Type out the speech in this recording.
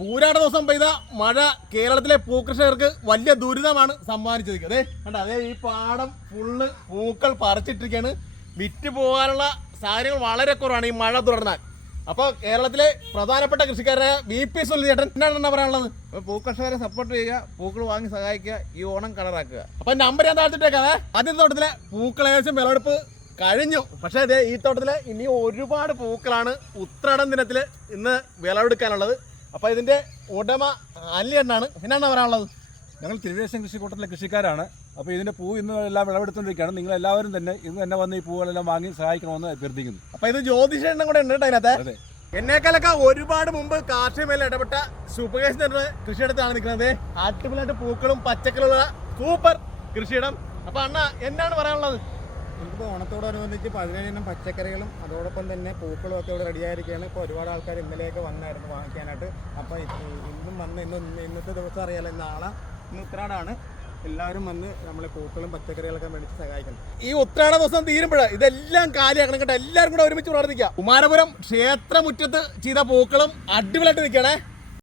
പൂരാട ദിവസം പെയ്ത മഴ കേരളത്തിലെ പൂക്കൃഷികർക്ക് വലിയ ദുരിതമാണ് സമ്മാനിച്ചത്. അതെ കണ്ട, അതേ ഈ പാടം ഫുള്ള് പൂക്കൾ പറിച്ചിട്ടിരിക്കുകയാണ്. വിറ്റ് പോകാനുള്ള സാഹചര്യങ്ങൾ വളരെ കുറവാണ് ഈ മഴ തുടർന്നാൽ. അപ്പോൾ കേരളത്തിലെ പ്രധാനപ്പെട്ട കൃഷിക്കാരായ VP സുനിൽ ചേട്ടൻ എന്താണ് പറയാനുള്ളത്? പൂക്കർഷകരെ സപ്പോർട്ട് ചെയ്യുക, പൂക്കൾ വാങ്ങി സഹായിക്കുക, ഈ ഓണം കളറാക്കുക. അപ്പൊ നമ്പർ ഞാൻ താഴ്ത്തിട്ടേക്കാതെ. ആദ്യത്തെ തോട്ടത്തിലെ പൂക്കൾ ഏകദേശം വിളവെടുപ്പ് കഴിഞ്ഞു. പക്ഷേ അതെ ഈ തോട്ടത്തിലെ ഇനി ഒരുപാട് പൂക്കളാണ് ഉത്രാടം ദിനത്തിൽ ഇന്ന് വിളവെടുക്കാനുള്ളത്. അപ്പോൾ ഇതിന്റെ ഉടമ അല്ലിയെണ്ണാണ്. എന്നാണ് പറയാനുള്ളത്? ഞങ്ങൾ തിരുവേശം കൃഷിക്കൂട്ടത്തിലെ കൃഷിക്കാരാണ്. അപ്പോൾ ഇതിൻ്റെ പൂ ഇന്ന് എല്ലാം വിളവെടുത്തുകൊണ്ടിരിക്കുകയാണ്. നിങ്ങളെല്ലാവരും തന്നെ ഇന്ന് തന്നെ വന്ന് ഈ പൂവുകളെല്ലാം വാങ്ങി സഹായിക്കണമെന്ന് അഭ്യർത്ഥിക്കുന്നു. അപ്പോൾ ഇത് ജ്യോതിഷ എണ്ണം കൂടെ ഉണ്ട് അതിനകത്ത്. അതെ, എന്നേക്കാളൊക്കെ ഒരുപാട് മുമ്പ് കാർഷിക മേഖല ഇടപെട്ട സുപകേഷ് കൃഷിയിടത്താണ് നിൽക്കുന്നത്. അടിപൊളിയായിട്ട് പൂക്കളും പച്ചക്കറികളുള്ള സൂപ്പർ കൃഷിയിടം. അപ്പോൾ അണ്ണ എന്നാണ് പറയാനുള്ളത്? നമുക്കിപ്പോൾ ഓണത്തോടനുബന്ധിച്ച് 17 ഇനം പച്ചക്കറികളും അതോടൊപ്പം തന്നെ പൂക്കളും ഒക്കെ ഇവിടെ റെഡിയായിരിക്കുകയാണ്. ഇപ്പോൾ ഒരുപാട് ആൾക്കാർ ഇന്നലെയൊക്കെ വന്നായിരുന്നു വാങ്ങിക്കാനായിട്ട്. അപ്പോൾ ഇന്നും വന്ന് ഇന്നത്തെ ദിവസം അറിയാലോ, നാളെ ഇന്ന് ഉത്രാടാണ്. എല്ലാവരും വന്ന് നമ്മളെ പൂക്കളും പച്ചക്കറികളൊക്കെ മേടിച്ച് സഹായിക്കണം. ഈ ഉത്രാട ദിവസം തീരുമ്പോൾ ഇതെല്ലാം കാലിയാക്കണം കേട്ടോ. എല്ലാവരും കൂടെ ഒരുമിച്ച് പ്രവർത്തിക്കുക. കുമാരപുരം ക്ഷേത്രമുറ്റത്ത് ചെയ്ത പൂക്കളും അടിപൊളിയായിട്ട് നിൽക്കണേ.